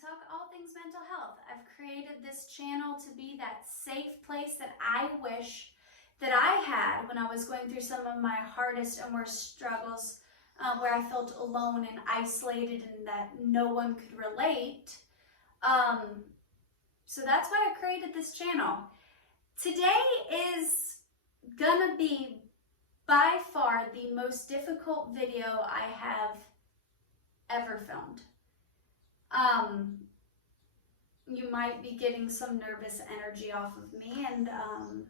talk all things mental health. I've created this channel to be that safe place that I wish that I had when I was going through some of my hardest and worst struggles, where I felt alone and isolated and that no one could relate. So that's why I created this channel. Today is gonna be by far the most difficult video I have ever filmed. You might be getting some nervous energy off of me, and I'm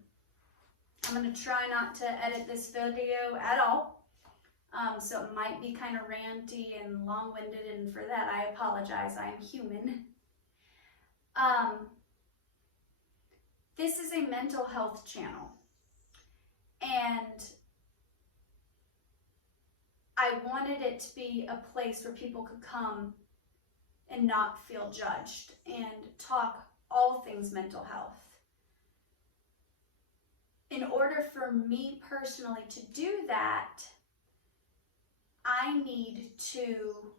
going to try not to edit this video at all. So it might be kind of ranty and long-winded, and for that I apologize. I am human. This is a mental health channel, and I wanted it to be a place where people could come and not feel judged and talk all things mental health. In order for me personally to do that, I need to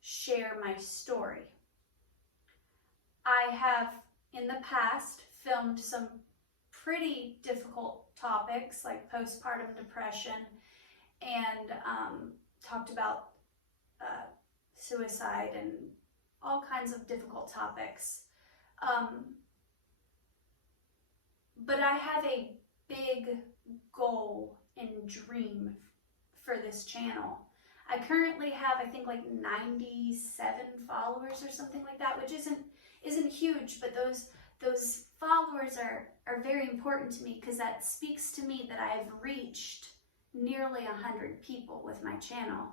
share my story. I have in the past filmed some pretty difficult topics like postpartum depression and talked about suicide and all kinds of difficult topics. But I have a big goal and dream for this channel. I currently have, I think, like 97 followers or something like that, which isn't huge, but those followers are very important to me because that speaks to me that I've reached nearly 100 people with my channel.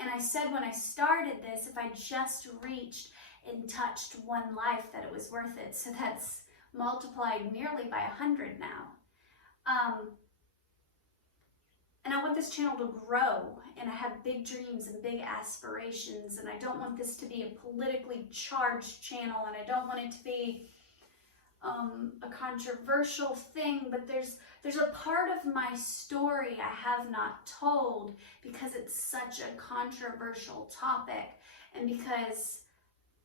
And I said when I started this, if I just reached and touched one life, that it was worth it. So that's multiplied nearly by 100 now. And I want this channel to grow, and I have big dreams and big aspirations, and I don't want this to be a politically charged channel, and I don't want it to be a controversial thing, but there's a part of my story I have not told because it's such a controversial topic and because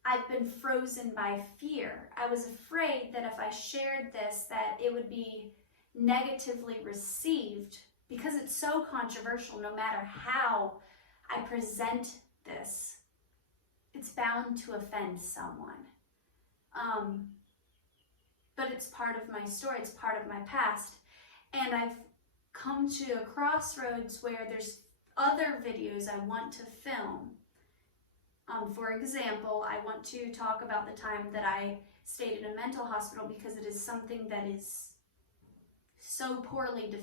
I've been frozen by fear. I was afraid that if I shared this, that it would be negatively received because it's so controversial. No matter how I present this, it's bound to offend someone. But it's part of my story, it's part of my past. And I've come to a crossroads where there's other videos I want to film. For example, I want to talk about the time that I stayed in a mental hospital because it is something that is so poorly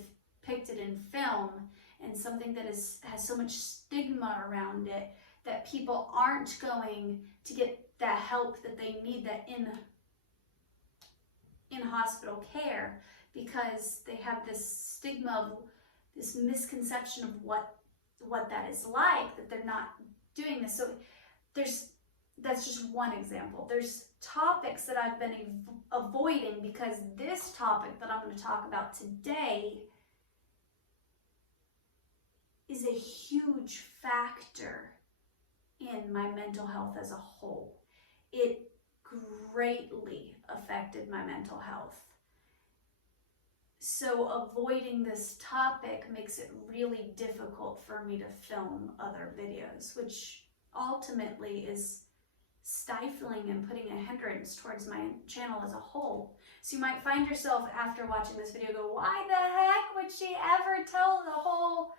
depicted in film and something that has so much stigma around it that people aren't going to get that help that they need that in hospital care because they have this stigma of this misconception of what that is like, that they're not doing this. So that's just one example. There's topics that I've been avoiding because this topic that I'm going to talk about today is a huge factor in my mental health as a whole. It greatly affected my mental health. So avoiding this topic makes it really difficult for me to film other videos, which ultimately is stifling and putting a hindrance towards my channel as a whole. So you might find yourself after watching this video go, why the heck would she ever tell the whole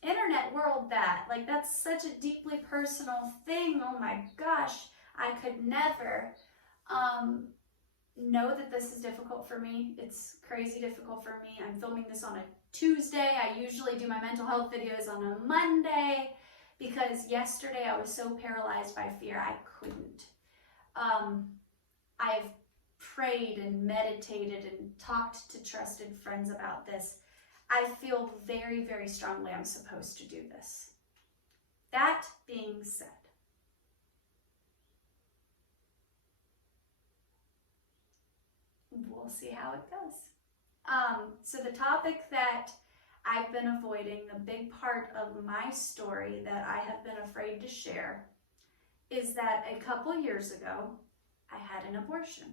internet world that? Like, that's such a deeply personal thing. Oh my gosh, I could never. Know that this is difficult for me. It's crazy difficult for me. I'm filming this on a Tuesday. I usually do my mental health videos on a Monday because yesterday I was so paralyzed by fear I couldn't. I've prayed and meditated and talked to trusted friends about this. I feel very, very strongly I'm supposed to do this. That being said, we'll see how it goes. So the topic that I've been avoiding, the big part of my story that I have been afraid to share, is that a couple years ago, I had an abortion.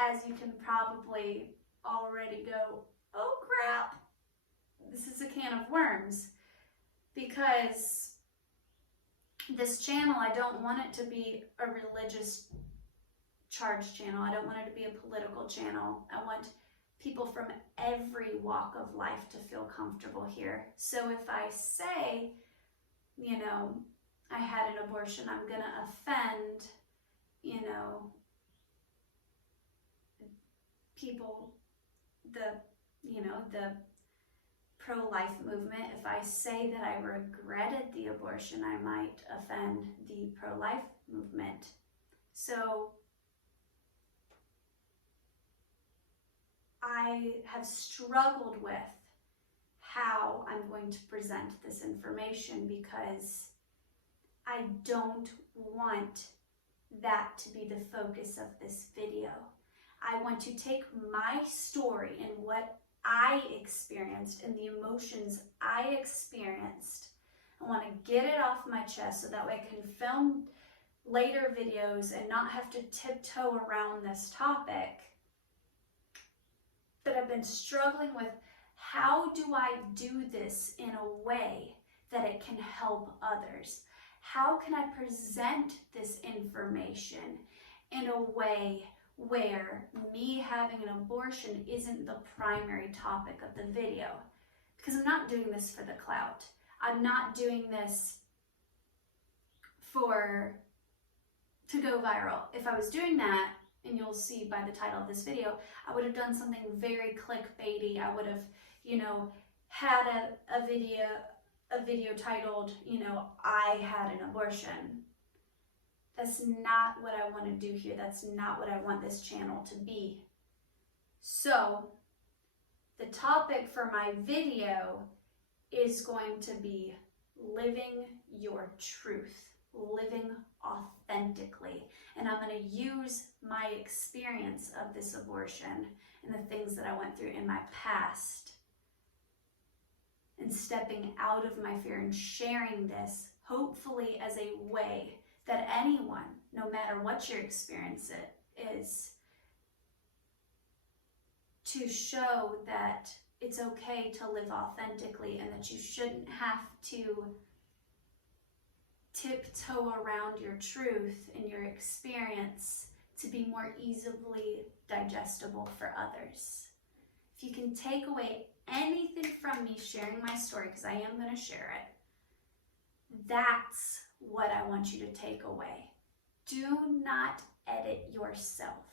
As you can probably already go, oh crap, this is a can of worms, because this channel, I don't want it to be a religious charged channel. I don't want it to be a political channel. I want people from every walk of life to feel comfortable here. So if I say, you know, I had an abortion, I'm going to offend, you know, people, the pro-life movement. If I say that I regretted the abortion, I might offend the pro-life movement. So I have struggled with how I'm going to present this information, because I don't want that to be the focus of this video. I want to take my story and what I experienced and the emotions I experienced. I want to get it off my chest so that way I can film later videos and not have to tiptoe around this topic. But I've been struggling with, how do I do this in a way that it can help others? How can I present this information in a way where me having an abortion isn't the primary topic of the video? Because I'm not doing this for the clout. I'm not doing this to go viral. If I was doing that, and you'll see by the title of this video, I would have done something very clickbaity. I would have, you know, had a video titled, you know, I had an abortion. That's not what I want to do here. That's not what I want this channel to be. So the topic for my video is going to be living your truth, living authentically. And I'm going to use my experience of this abortion and the things that I went through in my past, and stepping out of my fear and sharing this, hopefully as a way that anyone, no matter what your experience is, to show that it's okay to live authentically and that you shouldn't have to tiptoe around your truth and your experience to be more easily digestible for others. If you can take away anything from me sharing my story, because I am going to share it, that's what I want you to take away. Do not edit yourself.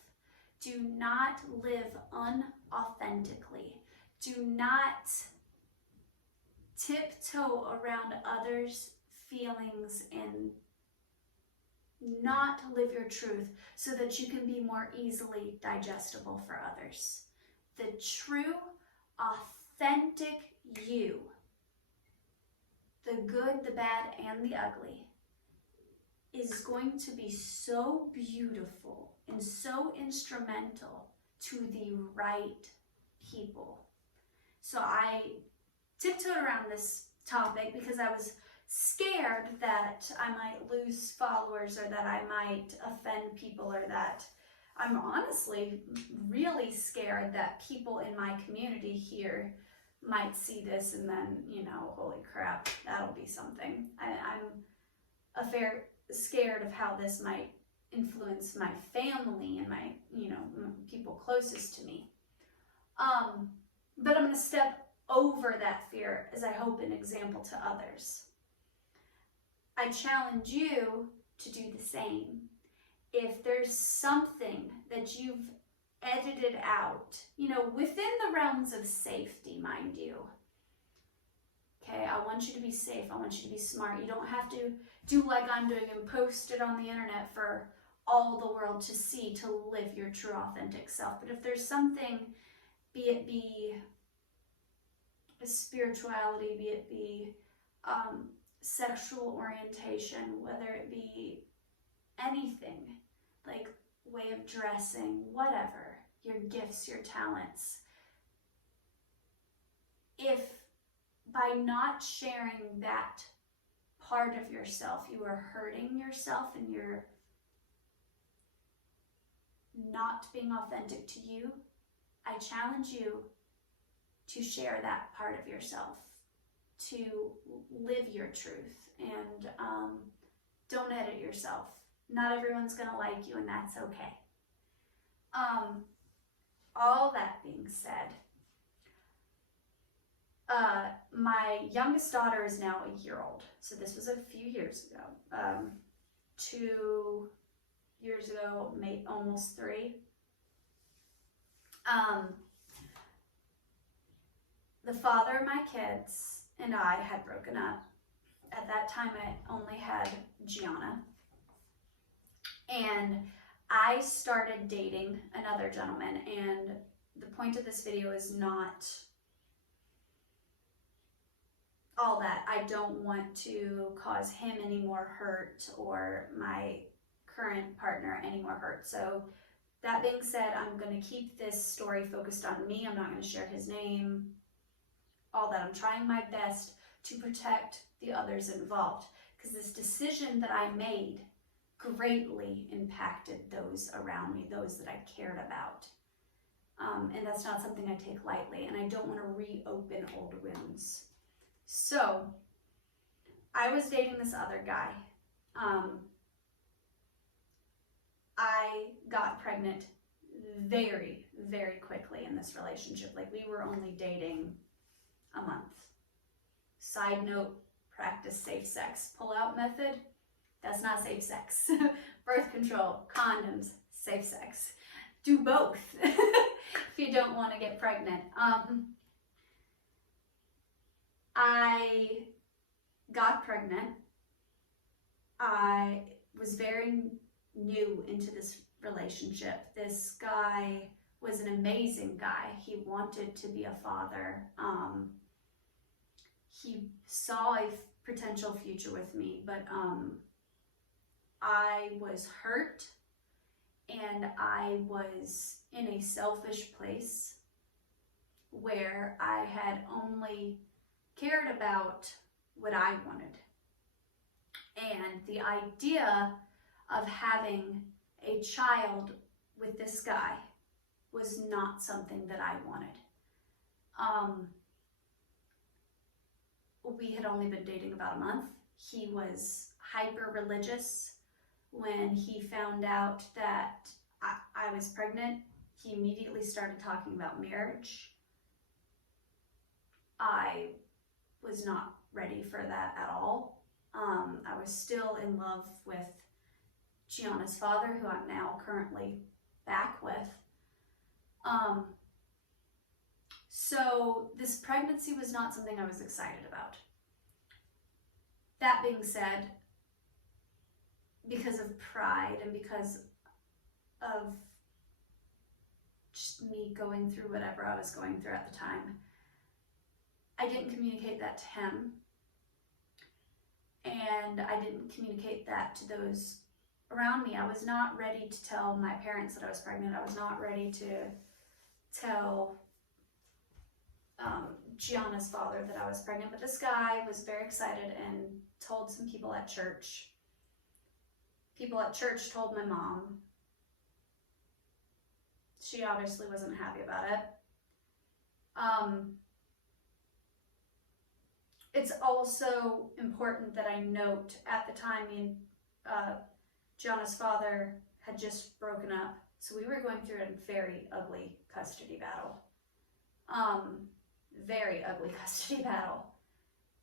Do not live unauthentically. Do not tiptoe around others' feelings and not live your truth so that you can be more easily digestible for others. The true, authentic you, the good, the bad, and the ugly, is going to be so beautiful and so instrumental to the right people. So I tiptoed around this topic because I was scared that I might lose followers, or that I might offend people, or that I'm honestly really scared that people in my community here might see this and then, you know, holy crap, that'll be something. I'm scared of how this might influence my family and my, you know, people closest to me. But I'm going to step over that fear as I hope an example to others. I challenge you to do the same. If there's something that you've edited out, you know, within the realms of safety, mind you. Okay, I want you to be safe. I want you to be smart. You don't have to do like I'm doing and post it on the internet for all the world to see to live your true authentic self. But if there's something, be it be a spirituality, be it be sexual orientation, whether it be anything, like way of dressing, whatever, your gifts, your talents. If by not sharing that part of yourself, you are hurting yourself and you're not being authentic to you, I challenge you to share that part of yourself, to live your truth, and don't edit yourself. Not everyone's gonna like you, and that's okay. All that being said, my youngest daughter is now a year old. So this was a few years ago. 2 years ago, almost 3. The father of my kids and I had broken up. At that time, I only had Gianna. And I started dating another gentleman, and the point of this video is not all that. I don't want to cause him any more hurt or my current partner any more hurt. So that being said, I'm going to keep this story focused on me. I'm not going to share his name, all that. I'm trying my best to protect the others involved, because this decision that I made greatly impacted those around me, those that I cared about. And that's not something I take lightly, and I don't want to reopen old wounds. So I was dating this other guy. I got pregnant very, very quickly in this relationship. Like, we were only dating a month. Side note, practice safe sex. Pull-out method, that's not safe sex. Birth control, condoms, safe sex. Do both if you don't want to get pregnant. I got pregnant. I was very new into this relationship. This guy was an amazing guy. He wanted to be a father. He saw a potential future with me, but I was hurt, and I was in a selfish place where I had only cared about what I wanted. And the idea of having a child with this guy was not something that I wanted. We had only been dating about a month. He was hyper religious. When he found out that I was pregnant, he immediately started talking about marriage. I was not ready for that at all. I was still in love with Gianna's father, who I'm now currently back with. So this pregnancy was not something I was excited about. That being said, because of pride and because of just me going through whatever I was going through at the time, I didn't communicate that to him, and I didn't communicate that to those around me. I was not ready to tell my parents that I was pregnant. I was not ready to tell Gianna's father that I was pregnant, but this guy was very excited and told some people at church. People at church told my mom. She obviously wasn't happy about it. It's also important that I note, at the time, me and Gianna's father had just broken up, so we were going through a very ugly custody battle. Very ugly custody battle.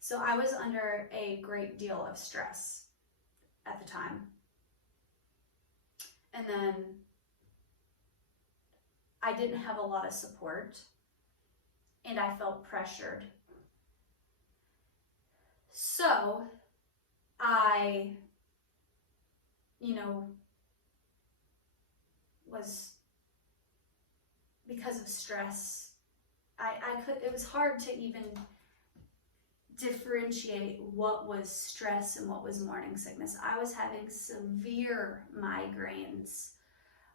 So I was under a great deal of stress at the time. And then I didn't have a lot of support, and I felt pressured. So I, was, because of stress, it was hard to even differentiate what was stress and what was morning sickness. I was having severe migraines.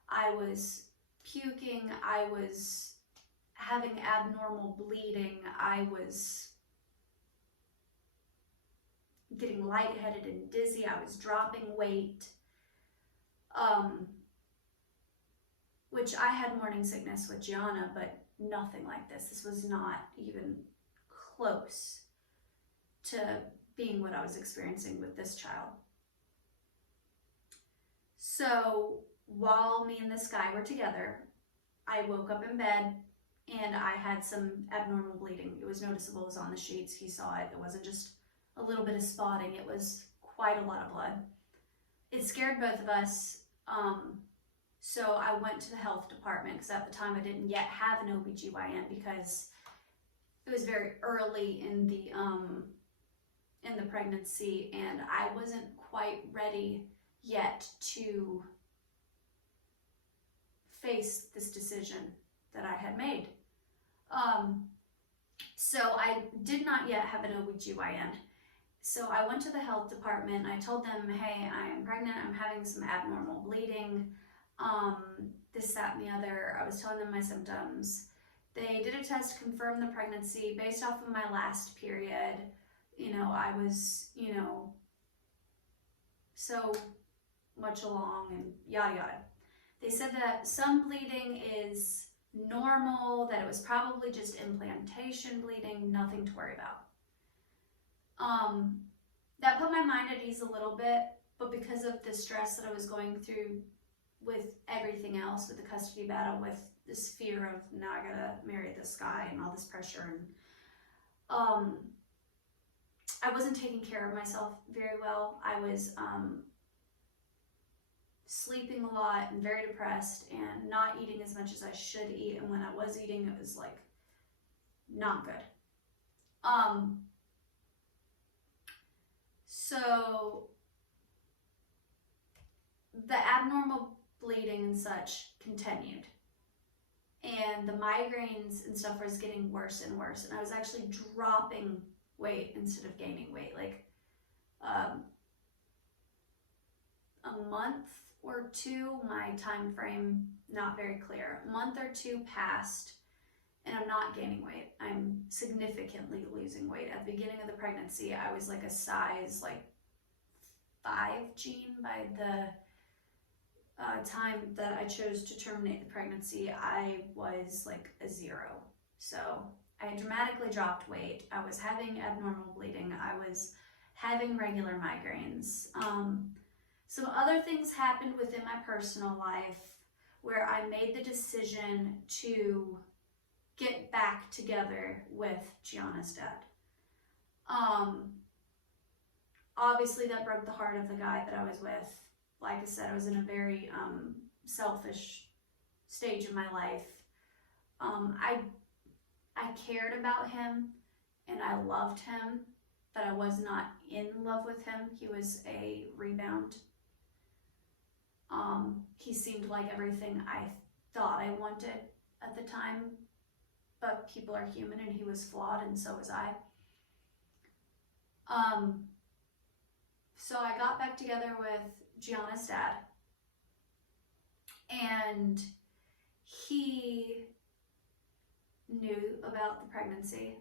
I was puking, I was having abnormal bleeding, I was getting lightheaded and dizzy, I was dropping weight, which I had morning sickness with Gianna, but nothing like this. This was not even close to being what I was experiencing with this child. So while me and this guy were together, I woke up in bed and I had some abnormal bleeding. It was noticeable, it was on the sheets, he saw it. It wasn't just a little bit of spotting, it was quite a lot of blood. It scared both of us, so I went to the health department because at the time I didn't yet have an OBGYN because it was very early in the pregnancy and I wasn't quite ready yet to face this decision that I had made. So I did not yet have an OBGYN. So I went to the health department and I told them, hey, I'm pregnant, I'm having some abnormal bleeding, this, that, and the other. I was telling them my symptoms. They did a test, confirmed the pregnancy based off of my last period. You know, I was, you know, so much along and yada yada. They said that some bleeding is normal, that it was probably just implantation bleeding, nothing to worry about. That put my mind at ease a little bit, but because of the stress that I was going through with everything else, with the custody battle, with this fear of now I gotta marry this guy and all this pressure, and I wasn't taking care of myself very well. I was sleeping a lot and very depressed and not eating as much as I should eat, and when I was eating, it was like not good. So the abnormal bleeding and such continued, and the migraines and stuff was getting worse and worse, and I was actually dropping weight instead of gaining weight. Like a month or two, my time frame not very clear, a month or two passed and I'm not gaining weight. I'm significantly losing weight. At the beginning of the pregnancy, I was like a size like 5 gene. By the time that I chose to terminate the pregnancy, I was like a 0. So I had dramatically dropped weight. I was having abnormal bleeding. I was having regular migraines. Some other things happened within my personal life where I made the decision to get back together with Gianna's dad. Obviously that broke the heart of the guy that I was with. Like I said, I was in a very selfish stage of my life. I cared about him and I loved him, but I was not in love with him. He was a rebound. He seemed like everything I thought I wanted at the time, but people are human and he was flawed and so was I. So I got back together with Gianna's dad and he knew about the pregnancy.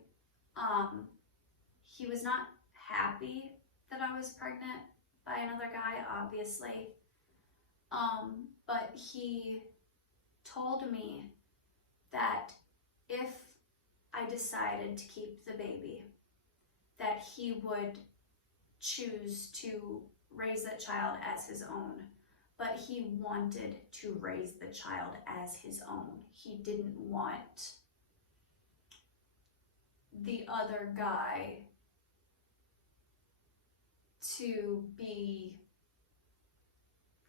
He was not happy that I was pregnant by another guy, obviously. But he told me that if I decided to keep the baby, that he would choose to raise that child as his own, but he wanted to raise the child as his own. He didn't want the other guy to be,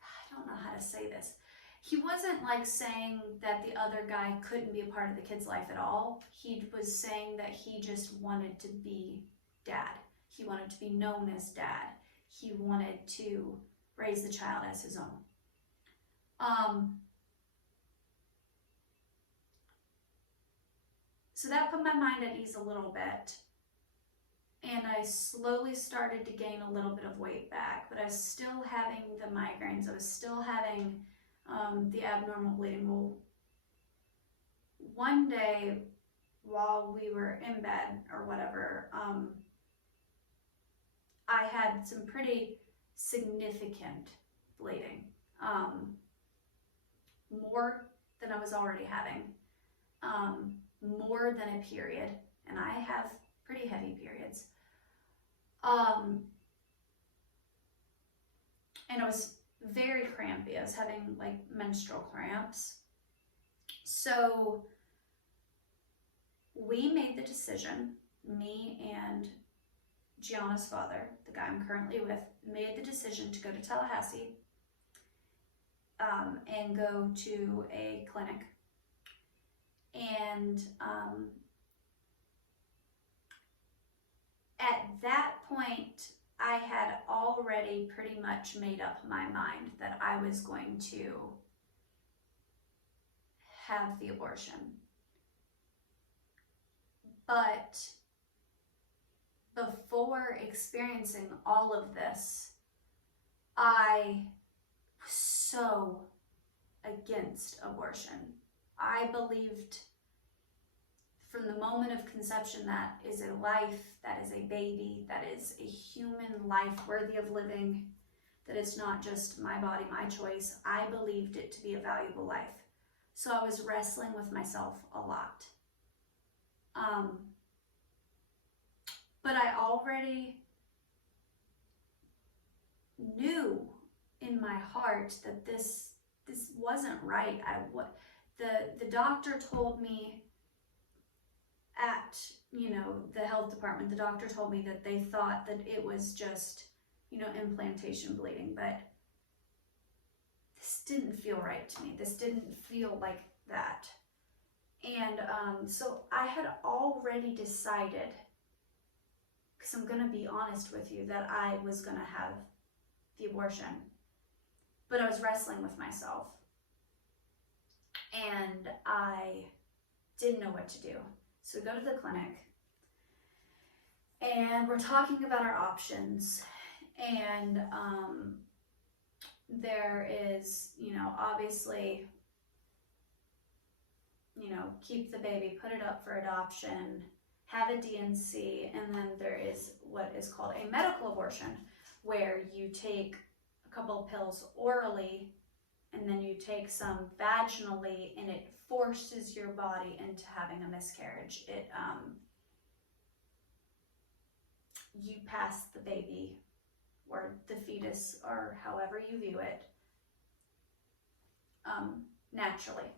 I don't know how to say this. He wasn't like saying that the other guy couldn't be a part of the kid's life at all. He was saying that he just one to be dad. He wanted to be known as dad. He wanted to raise the child as his own. So that put my mind at ease a little bit. And I slowly started to gain a little bit of weight back, but I was still having the migraines. I was still having the abnormal bleeding. Well, one day while we were in bed or whatever, I had some pretty significant bleeding, more than I was already having, more than a period, and I have pretty heavy periods. And it was very crampy. I was having like menstrual cramps. So we made the decision, me and Gianna's father, the guy I'm currently with, made the decision to go to Tallahassee and go to a clinic. And at that point, I had already pretty much made up my mind that I was going to have the abortion. But before experiencing all of this, I was so against abortion. I believed from the moment of conception that is a life, that is a baby, that is a human life worthy of living, that it's not just my body, my choice. I believed it to be a valuable life. So I was wrestling with myself a lot. But I already knew in my heart that this wasn't right. The doctor told me at, the health department, the doctor told me that they thought that it was just, implantation bleeding, but this didn't feel right to me. This didn't feel like that. And so I had already decided, because I'm going to be honest with you, that I was going to have the abortion. But I was wrestling with myself. And I didn't know what to do. So we go to the clinic. And we're talking about our options. And there is, obviously, keep the baby, put it up for adoption, have a D&C, and then there is what is called a medical abortion, where you take a couple of pills orally, and then you take some vaginally, and it forces your body into having a miscarriage. You pass the baby, or the fetus, or however you view it, naturally.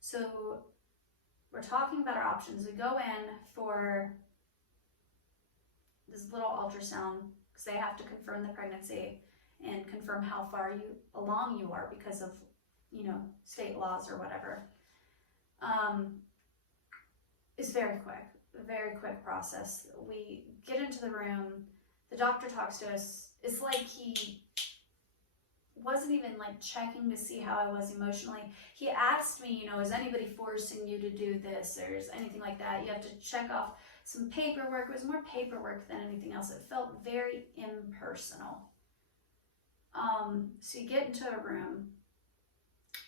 So we're talking about our options. We go in for this little ultrasound because they have to confirm the pregnancy and confirm how far along you are because of, state laws or whatever. It's very quick process. We get into the room, the doctor talks to us. It's like he wasn't even like checking to see how I was emotionally. He asked me, is anybody forcing you to do this, or is anything like that? You have to check off some paperwork. It was more paperwork than anything else. It felt very impersonal. So you get into a room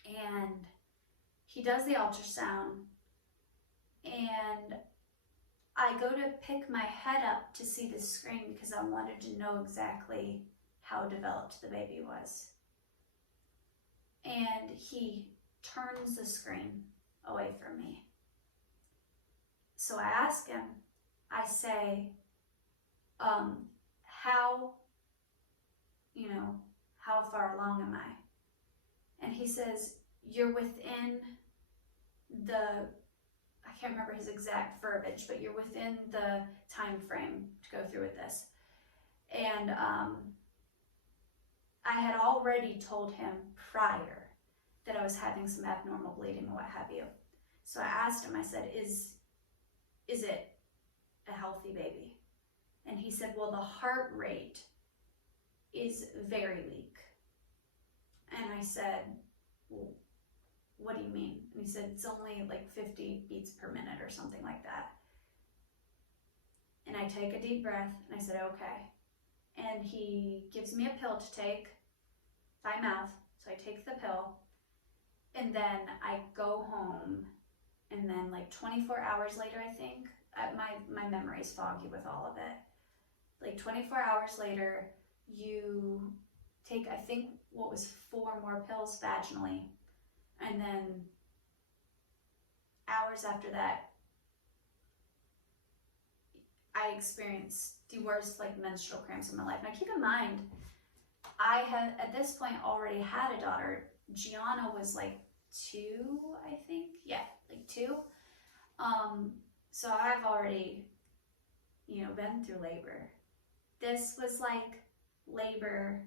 and he does the ultrasound, and I go to pick my head up to see the screen because I wanted to know exactly how developed the baby was. And he turns the screen away from me. So I ask him, I say, how far along am I? And he says, you're within I can't remember his exact verbiage, but you're within the time frame to go through with this. And I had already told him prior that I was having some abnormal bleeding and what have you. So I asked him, I said, is it a healthy baby? And he said, well, the heart rate is very weak. And I said, well, what do you mean? And he said, it's only like 50 beats per minute or something like that. And I take a deep breath and I said, okay. And he gives me a pill to take by mouth. So I take the pill And then I go home, and then like 24 hours later, I think, my memory's foggy with all of it. Like 24 hours later, you take, I think, what was 4 more pills vaginally. And then hours after that, I experienced the worst like menstrual cramps in my life. Now keep in mind, I had at this point already had a daughter. Gianna was like 2, I think. Yeah, like 2. So I've already, been through labor. This was like labor,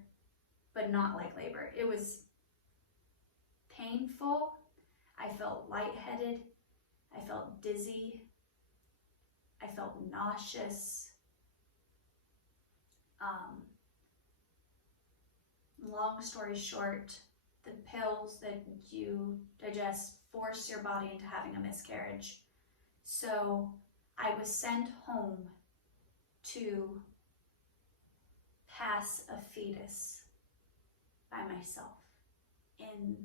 but not like labor. It was painful. I felt lightheaded. I felt dizzy. I felt nauseous. Long story short, the pills that you digest force your body into having a miscarriage. So I was sent home to pass a fetus by myself in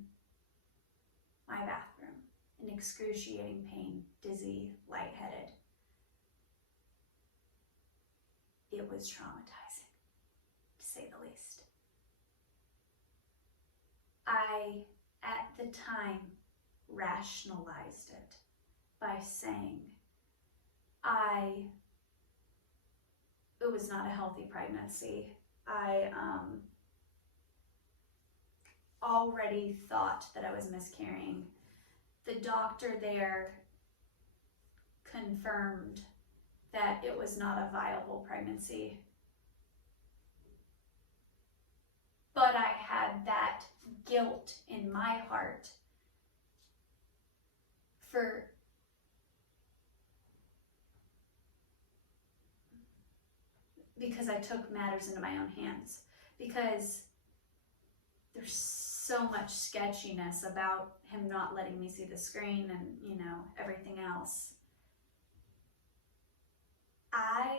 my bathroom in excruciating pain, dizzy, lightheaded. It was traumatizing, to say the least. I, at the time, rationalized it by saying it was not a healthy pregnancy. I already thought that I was miscarrying. The doctor there confirmed that it was not a viable pregnancy. But I had that guilt in my heart because I took matters into my own hands. Because there's so much sketchiness about him not letting me see the screen and, everything else. I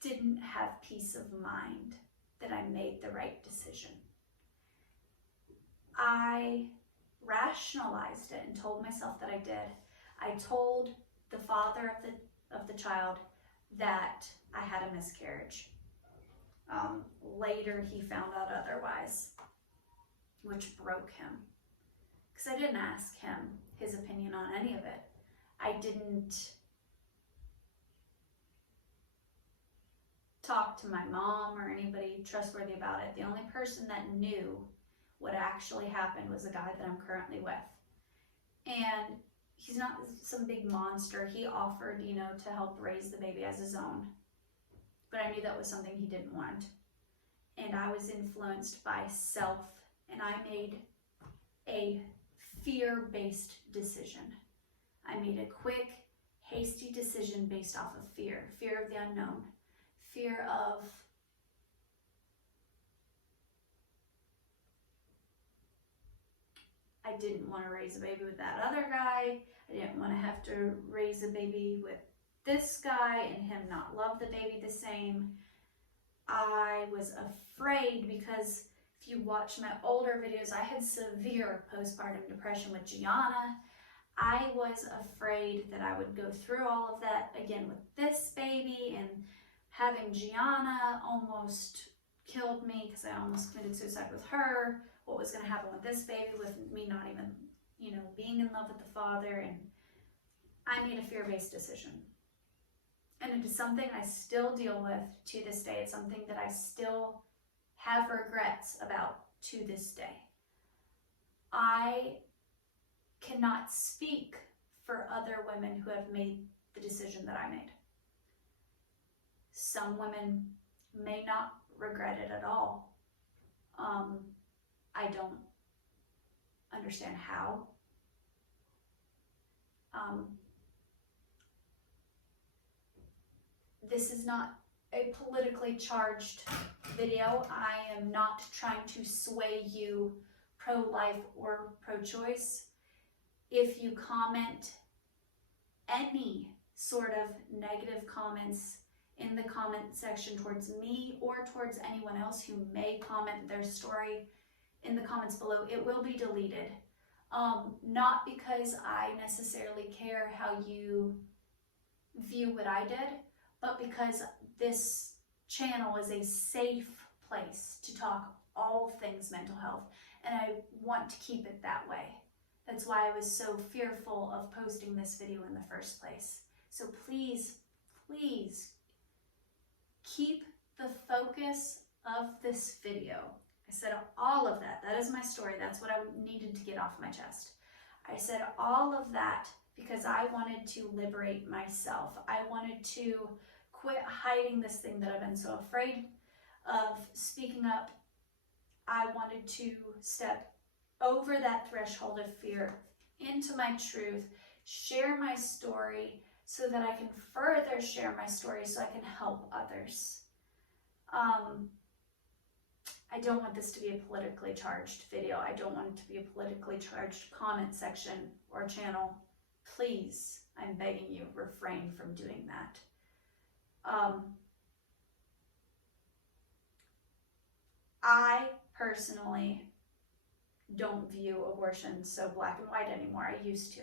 didn't have peace of mind that I made the right decision. I rationalized it and told myself that I did. I told the father of the child that I had a miscarriage. Later, he found out otherwise, which broke him. Because I didn't ask him his opinion on any of it. I didn't talk to my mom or anybody trustworthy about it. The only person that knew what actually happened was the guy that I'm currently with. And he's not some big monster. He offered, to help raise the baby as his own. But I knew that was something he didn't want. And I was influenced by self, and I made a fear-based decision. I made a quick, hasty decision based off of fear of the unknown, fear of I didn't want to raise a baby with that other guy. I didn't want to have to raise a baby with this guy and him not love the baby the same. I was afraid because if you watch my older videos, I had severe postpartum depression with Gianna. I was afraid that I would go through all of that again with this baby, and having Gianna almost killed me because I almost committed suicide with her. What was going to happen with this baby with me not even, being in love with the father. And I made a fear-based decision. And it is something I still deal with to this day. It's something that I still have regrets about to this day. I cannot speak for other women who have made the decision that I made. Some women may not regret it at all. I don't understand how. This is not a politically charged video. I am not trying to sway you pro-life or pro-choice. If you comment any sort of negative comments in the comment section towards me or towards anyone else who may comment their story, in the comments below, it will be deleted. Not because I necessarily care how you view what I did, but because this channel is a safe place to talk all things mental health, and I want to keep it that way. That's why I was so fearful of posting this video in the first place. So please, please keep the focus of this video. I said all of that. That is my story. That's what I needed to get off my chest. I said all of that because I wanted to liberate myself. I wanted to quit hiding this thing that I've been so afraid of speaking up. I wanted to step over that threshold of fear into my truth, share my story so that I can further share my story so I can help others. I don't want this to be a politically charged video. I don't want it to be a politically charged comment section or channel. Please, I'm begging you, refrain from doing that. I personally don't view abortion so black and white anymore. I used to.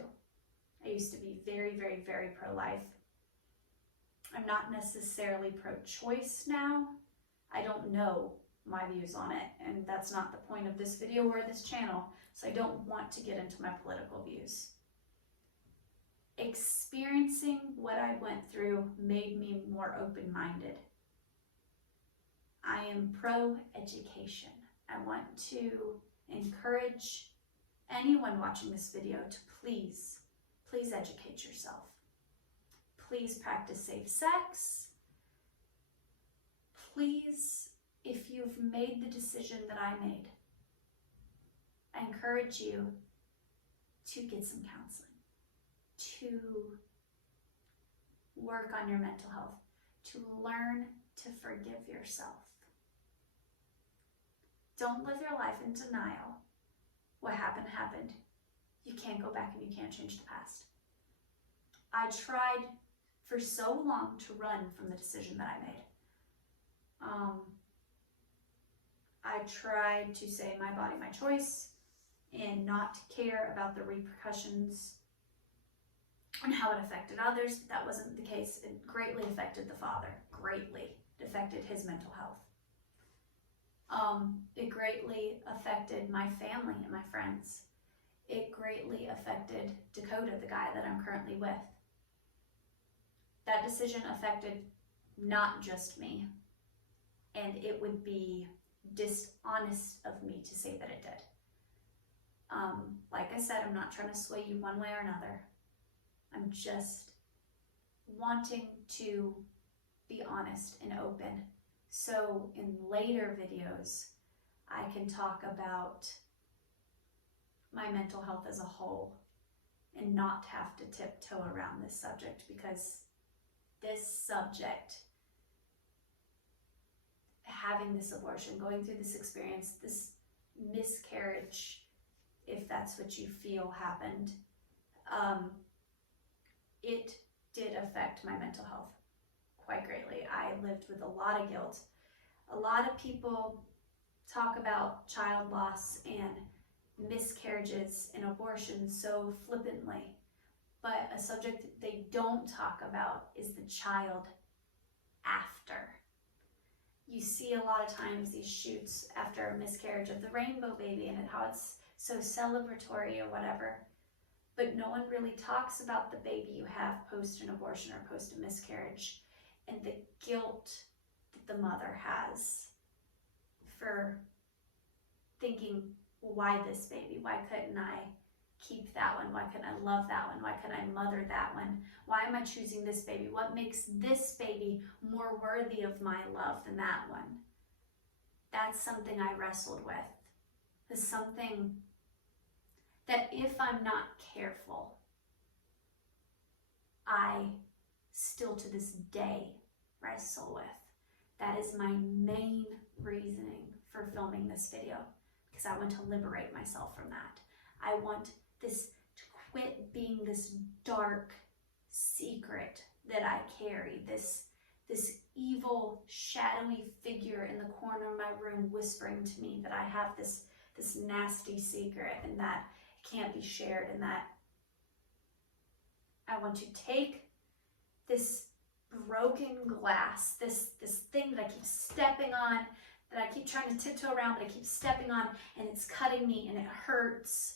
I used to be very, very, very pro-life. I'm not necessarily pro-choice now. I don't know my views on it, and that's not the point of this video or this channel, so I don't want to get into my political views. Experiencing what I went through made me more open-minded. I am pro-education. I want to encourage anyone watching this video to please educate yourself. Please practice safe sex. Please, if you've made the decision that I made, I encourage you to get some counseling, to work on your mental health, to learn to forgive yourself. Don't live your life in denial. What happened, happened. You can't go back and you can't change the past. I tried for so long to run from the decision that I made. I tried to say my body, my choice, and not care about the repercussions and how it affected others. That wasn't the case. It greatly affected the father, greatly. It affected his mental health. It greatly affected my family and my friends. It greatly affected Dakota, the guy that I'm currently with. That decision affected not just me, and it would be dishonest of me to say that it did. Like I said, I'm not trying to sway you one way or another. I'm just wanting to be honest and open. So in later videos, I can talk about my mental health as a whole and not have to tiptoe around this subject, because this subject, having this abortion, going through this experience, this miscarriage, if that's what you feel happened, it did affect my mental health quite greatly. I lived with a lot of guilt. A lot of people talk about child loss and miscarriages and abortions so flippantly, but a subject that they don't talk about is the child after. You see a lot of times these shoots after a miscarriage of the rainbow baby and how it's so celebratory or whatever, but no one really talks about the baby you have post an abortion or post a miscarriage and the guilt that the mother has for thinking, why this baby? Why couldn't I keep that one? Why couldn't I love that one? Why couldn't I mother that one? Why am I choosing this baby? What makes this baby more worthy of my love than that one? That's something I wrestled with. It's something that if I'm not careful, I still to this day wrestle with. That is my main reasoning for filming this video, because I want to liberate myself from that. I want this to quit being this dark secret that I carry, this evil, shadowy figure in the corner of my room whispering to me that I have this this nasty secret and that can't be shared, and that I want to take this broken glass, this thing that I keep stepping on, that I keep trying to tiptoe around, but I keep stepping on, and it's cutting me and it hurts.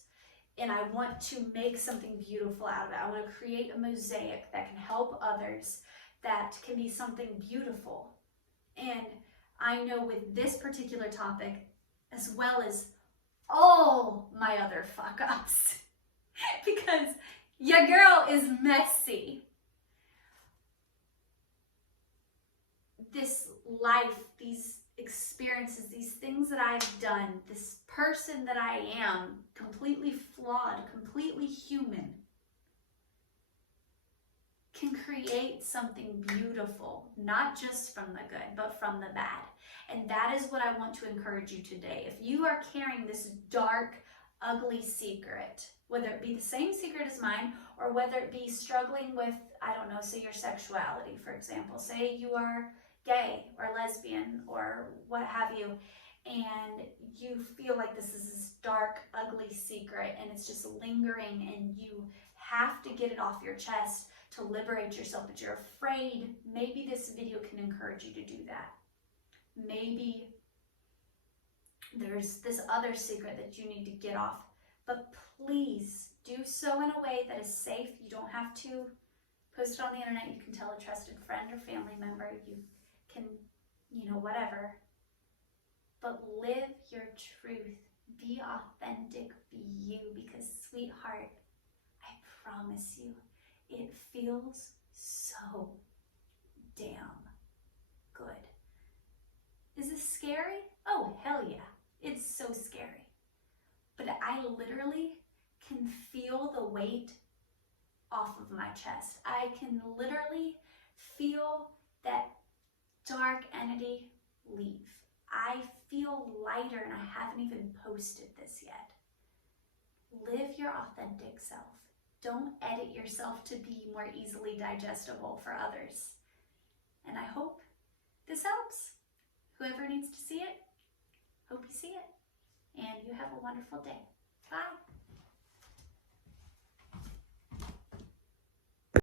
And I want to make something beautiful out of it. I want to create a mosaic that can help others, that can be something beautiful. And I know with this particular topic, as well as all my other fuck ups, because your girl is messy. This life, these experiences, these things that I've done, this person that I am, completely flawed, completely human, can create something beautiful, not just from the good, but from the bad. And that is what I want to encourage you today. If you are carrying this dark, ugly secret, whether it be the same secret as mine, or whether it be struggling with, I don't know, say your sexuality, for example. Say you are gay or lesbian or what have you, and you feel like this is this dark, ugly secret and it's just lingering and you have to get it off your chest to liberate yourself, but you're afraid. Maybe this video can encourage you to do that. Maybe there's this other secret that you need to get off, but please do so in a way that is safe. You don't have to post it on the internet. You can tell a trusted friend or family member. You can, whatever. But live your truth. Be authentic. Be you. Because, sweetheart, I promise you, it feels so damn good. Is this scary? Oh, hell yeah. It's so scary. But I literally can feel the weight off of my chest. I can literally feel that dark entity leave. I feel lighter, and I haven't even posted this yet. Live your authentic self. Don't edit yourself to be more easily digestible for others. And I hope this helps. Whoever needs to see it, hope you see it. And you have a wonderful day. Bye.